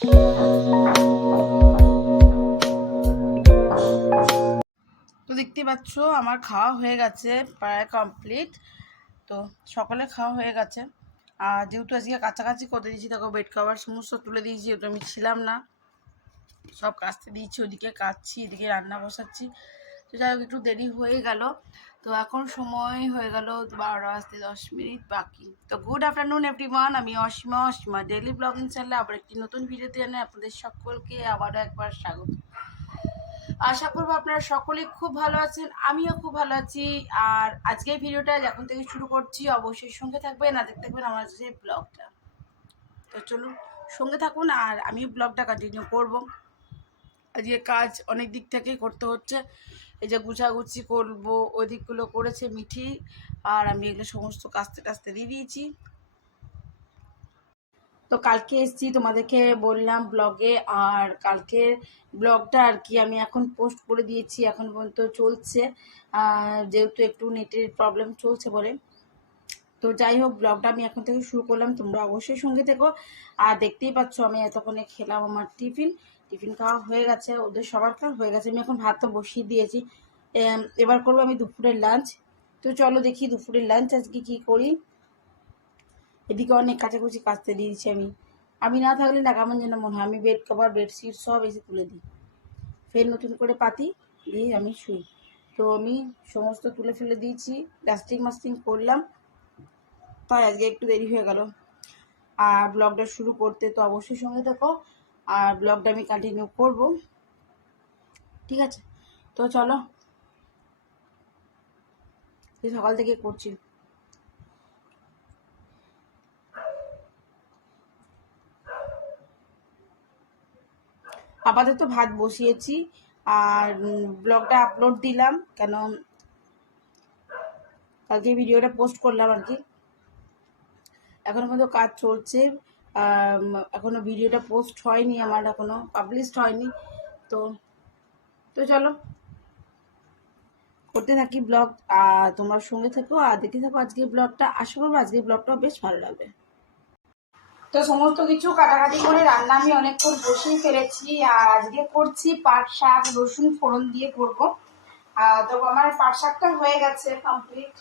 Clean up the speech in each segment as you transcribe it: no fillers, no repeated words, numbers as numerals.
তো দেখতে পাচ্ছ আমার খাওয়া হয়ে গেছে, প্রায় কমপ্লিট। তো সকালে খাওয়া হয়ে গেছে। আর যেহেতু আজকে কাছাকাছি করে দিয়েছি, দেখো বেড কভার সমস্ত তুলে দিয়েছি, যেহেতু আমি ছিলাম না, সব কাচতে দিয়েছি। ওদিকে কাচ্ছি, এদিকে রান্না বসাচ্ছি। তো যাই হোক একটু দেরি হয়ে গেল। তো এখন সময় হয়ে গেল 12:10 বাকি। তো গুড আফটারনুন এভরিওয়ান, আমি অসীমা ডেইলি ব্লগিং চ্যানেলে আবার একটি নতুন ভিডিওতে জানাই আপনাদের সকলকে আবারও একবার স্বাগত। আশা করবো আপনারা সকলেই খুব ভালো আছেন, আমিও খুব ভালো আছি। আর আজকের ভিডিওটা যখন থেকে শুরু করছি, অবশ্যই সঙ্গে থাকবেন আর দেখতে থাকবেন আমার যে ব্লগটা। তো চলুন সঙ্গে থাকুন আর আমি ব্লগটা কন্টিনিউ করব। আজকে কাজ অনেক দিক থেকেই করতে হচ্ছে। এই যে গুছাগুছি করবো, ওই দিকগুলো করেছে মিঠি, আর আমি এগুলো সমস্ত কাস্তে টাস্তে দিয়ে দিয়েছি। তো কালকে এসেছি, তোমাদেরকে বললাম ব্লগে, আর কালকের ব্লগটা আর কি আমি এখন পোস্ট করে দিয়েছি। এখন পর্যন্ত চলছে, যেহেতু একটু নেটের প্রবলেম চলছে বলে। তো যাই হোক, ব্লগটা আমি এখন থেকে শুরু করলাম, তোমরা অবশ্যই সঙ্গে থেকো। আর দেখতেই পাচ্ছ আমি এতক্ষণে খেলাম আমার টিফিন খাওয়া হয়ে গেছে, ওদের সবার খাওয়া হয়ে গেছে। আমি এখন ভাতটা বসিয়ে দিয়েছি, এবার করবো আমি দুপুরের লাঞ্চ। তো চলো দেখি দুপুরের লাঞ্চ আজকে কি করি। এদিকে অনেক কাচাকুচি কাচতে দিয়েছি আমি। আমি না থাকলে না কেমন যেন মনে হয়, আমি বেড কভার বেডশিট সব এসে তুলে দিই, ফের নতুন করে পাতি দিয়ে আমি শুই। তো আমি সমস্ত তুলে ফেলে দিয়েছি, ডাস্টিং মাস্টিং করলাম, তাই আজকে একটু দেরি হয়ে গেল। আর ব্লগটা শুরু করতে তো অবশ্যই সঙ্গে থাকো, আর ব্লগটা আমি কন্টিনিউ করব, ঠিক আছে? তো চলো, সকাল থেকে করছি। আপাতত ভাত বসিয়েছি, আর ব্লগটা আপলোড দিলাম, কেন কালকে ভিডিওটা পোস্ট করলাম আর কি। এখনো পর্যন্ত কাজ চলছে, এখনো ভিডিওটা পোস্ট হয়নি, আমার এখনো পাবলিশড হয়নি। তো তো চলো করতে থাকি ব্লগ, আর তোমরা সঙ্গে থাকো আর দেখতে থাকো আজকের ব্লগটা। আশা করবো আজকের ব্লগটাও বেশ ভালো লাগবে। তো সমস্ত কিছু কাটাকাটি করে রান্না আমি অনেকক্ষণ বসিয়ে ফেলেছি, আর আজকে করছি পাট শাক, রসুন ফোড়ন দিয়ে করবো। তো আমার পাট শাকটা হয়ে গেছে কমপ্লিট।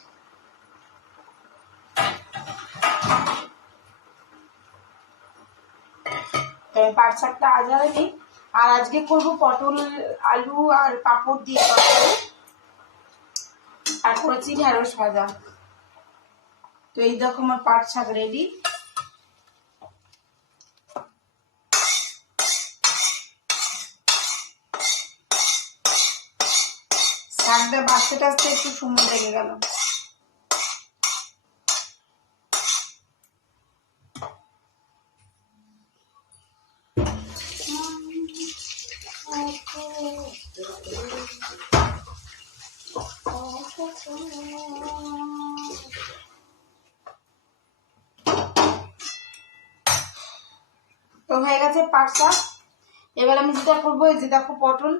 পাট শাকটা আজ হয়নি। আর আজকে করবো পটল, আলু আর পাঁপড় দিয়ে তরকারি, আর করেছি ঢেঁড়স ভাজা। তো এই দেখো আমার পাট শাক রেডি। শাকটা বাঁচতে টাচতে একটু সময় লেগে গেল। তো হয়ে গেছে পাট শাক। এবার আমি যেটা করবো, এই যে দেখো পটল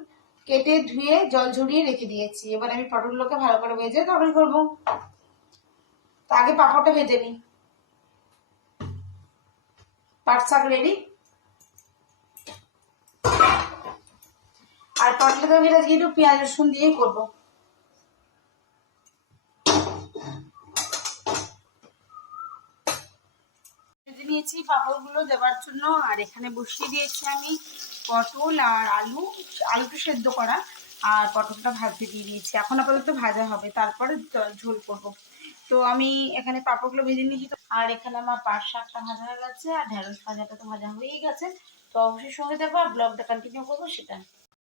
কেটে ধুয়ে জল ঝরিয়ে রেখে দিয়েছি। এবার আমি পটলগুলোকে ভালো করে ভেজে তরকারি করবো। তো আগে পাঁপড়টা ভেজে নিই। পাট শাক রেডি। আর পটলের তরকারি আজকে একটু পেঁয়াজ রসুন দিয়েই করবো। ভেজে নিয়েছি পাঁপড়গুলো দেওয়ার জন্য, আর এখানে বসিয়ে দিয়েছি আমি পটল আর আলু। আলুটা সেদ্ধ করা, আর পটলটা ভাজতে দিয়ে দিয়েছি। এখন আপাতত ভাজা হবে, তারপরে ঝোল করব। তো আমি এখানে পাঁপড়গুলো ভেজে নিয়েছি। আর এখানে আমার পাট শাকটা ভাজা হয়ে গেছে, আর ঢেঁড়স ভাজাটা তো ভাজা হয়েই গেছে। তো অবশ্যই সঙ্গে দেবো, আর ব্লগটা কন্টিনিউ করবো সেটা।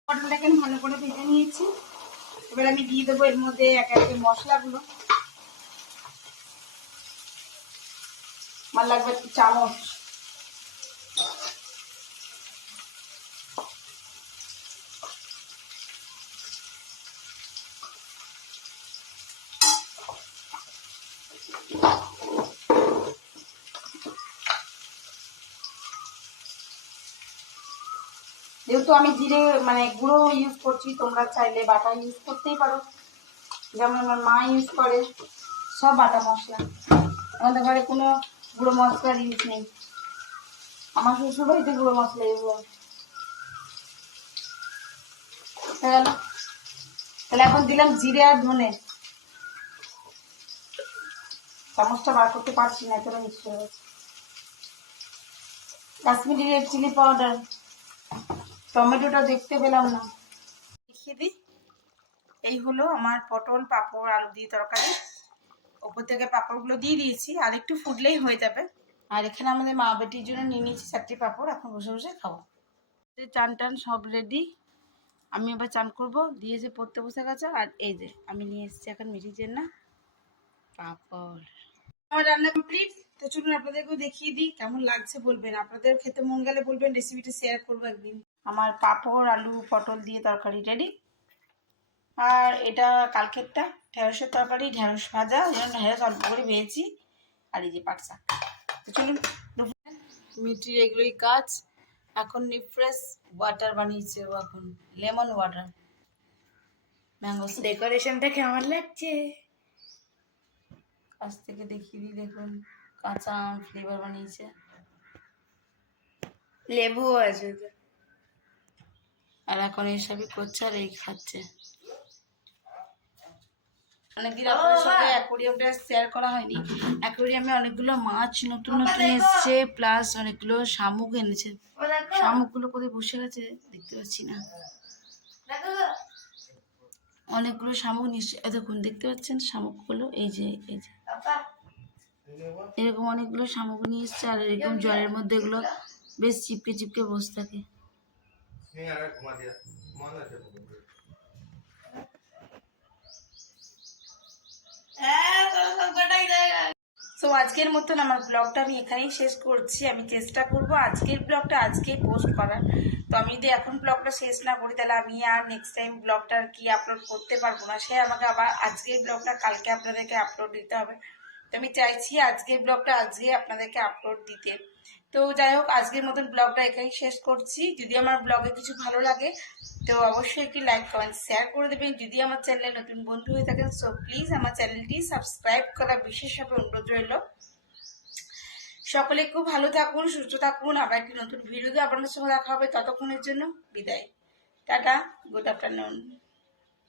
পটলটাকে ভালো করে ভেজে নিয়েছি। এবার আমি দিয়ে দেবো এর মধ্যে একে একে মশলাগুলো। আমার লাগবে 1 চামচ। যেহেতু আমি জিরে মানে গুঁড়ো ইউজ করছি, তোমরা চাইলে বাটা ইউজ করতেই পারো, যেমন আমার মা ইউজ করে সব বাটা মশলা। আমাদের ঘরে কোনো গুঁড়ো মশলার ইউজ নেই। আমার শ্বশুর বাড়িতে গুঁড়ো মশলা এগুলো হয়ে গেল। তাহলে এখন দিলাম জিরে আর ধনে। চামচটা বার করতে পারছি না, এতটা মিক্স হয়ে গেছে। কাশ্মীরি রেড চিলি পাউডার, টমেটোটা দেখতে পেলাম না, দেখিয়ে দিই। এই হলো আমার পটল পাঁপড় আলু দিয়ে তরকারি। ওপর থেকে পাঁপড়গুলো দিয়ে দিয়েছি, আর একটু ফুটলেই হয়ে যাবে। আর এখানে আমাদের মা বেটির জন্য নিয়ে নিয়েছি 4টি পাঁপড়, এখন বসে বসে খাবো। চান টান সব রেডি, আমি এবার চান করবো, দিয়েছে পড়তে বসে গেছে। আর এই যে আমি নিয়ে এসেছি এখন মিঠির জন্য পাঁপড়। আমার রান্না কমপ্লিট, তো চলুন আপনাদেরকেও দেখিয়ে দিই কেমন লাগছে বলবেন। আপনাদের খেতে মন গেলে বলবেন, রেসিপিটা শেয়ার করবো একদিন। আমার পাঁপড় আলু পটল দিয়ে তরকারি রেডি। আর এটা কালকেরটা ঢেঁড়সের তরকারি, ঢেঁড়স ভাজা, যেমন ঢেঁড়স অল্প করে ভেজেছি। আর এই যে পাট শাক। তো চলুন, মিঠির এগুলোই কাজ। এখন রিফ্রেশ ওয়াটার বানিয়েছে ও, এখন লেমন ওয়াটার ম্যাঙ্গো। ডেকোরেশনটা কেমন লাগছে? কাছ থেকে দেখিয়ে দিই, দেখুন কাঁচা আম ফ্লেভার বানিয়েছে, লেবুও আছে তো। আর এখন এইসবই করছে আর এই খাচ্ছে। অনেকদিন আপনাদের সঙ্গে অ্যাকোরিয়ামটা শেয়ার করা হয়নি। অ্যাকোরিয়ামে অনেকগুলো মাছ নতুন নতুন এসছে, প্লাস অনেকগুলো শামুক এনেছে। শামুকগুলো কোথায় বসে গেছে দেখতে পাচ্ছি না। অনেকগুলো শামুক নিশ্চয়, দেখুন দেখতে পাচ্ছেন শামুকগুলো, এই যে এই যে এরকম অনেকগুলো শামুক নিয়ে এসছে। আর এরকম জলের মধ্যে এগুলো বেশ চিপকে চিপকে বসে থাকে। তো আজকের মতন আমার ব্লগটা আমি এখানেই শেষ করছি। আমি চেষ্টা করব আজকের ব্লগটা আজকেই পোস্ট করার। তো আমি যদি এখন ব্লগটা শেষ না করি, তাহলে আমি আর নেক্সট টাইম ব্লগটা আর কি আপলোড করতে পারবো না। সে আমাকে আবার আজকের ব্লগটা কালকে আপনাদেরকে আপলোড দিতে হবে। তো আমি চাইছি আজকের ব্লগটা আজকে আপনাদেরকে আপলোড দিতে। তো যাই হোক, আজকের মতন ব্লগটা এখানেই শেষ করছি। যদি আমার ব্লগে কিছু ভালো লাগে তো অবশ্যই একটি লাইক কমেন্ট শেয়ার করে দেবেন। যদি আমার চ্যানেলে নতুন বন্ধু হয়ে থাকেন, সো প্লিজ আমার চ্যানেলটি সাবস্ক্রাইব করা বিশেষভাবে অনুরোধ রইল। সকলে খুব ভালো থাকুন, সুস্থ থাকুন। আবার একটি নতুন ভিডিওতে আপনাদের সঙ্গে দেখা হবে। ততক্ষণের জন্য বিদায়, টাটা, গুড আফটারনুন।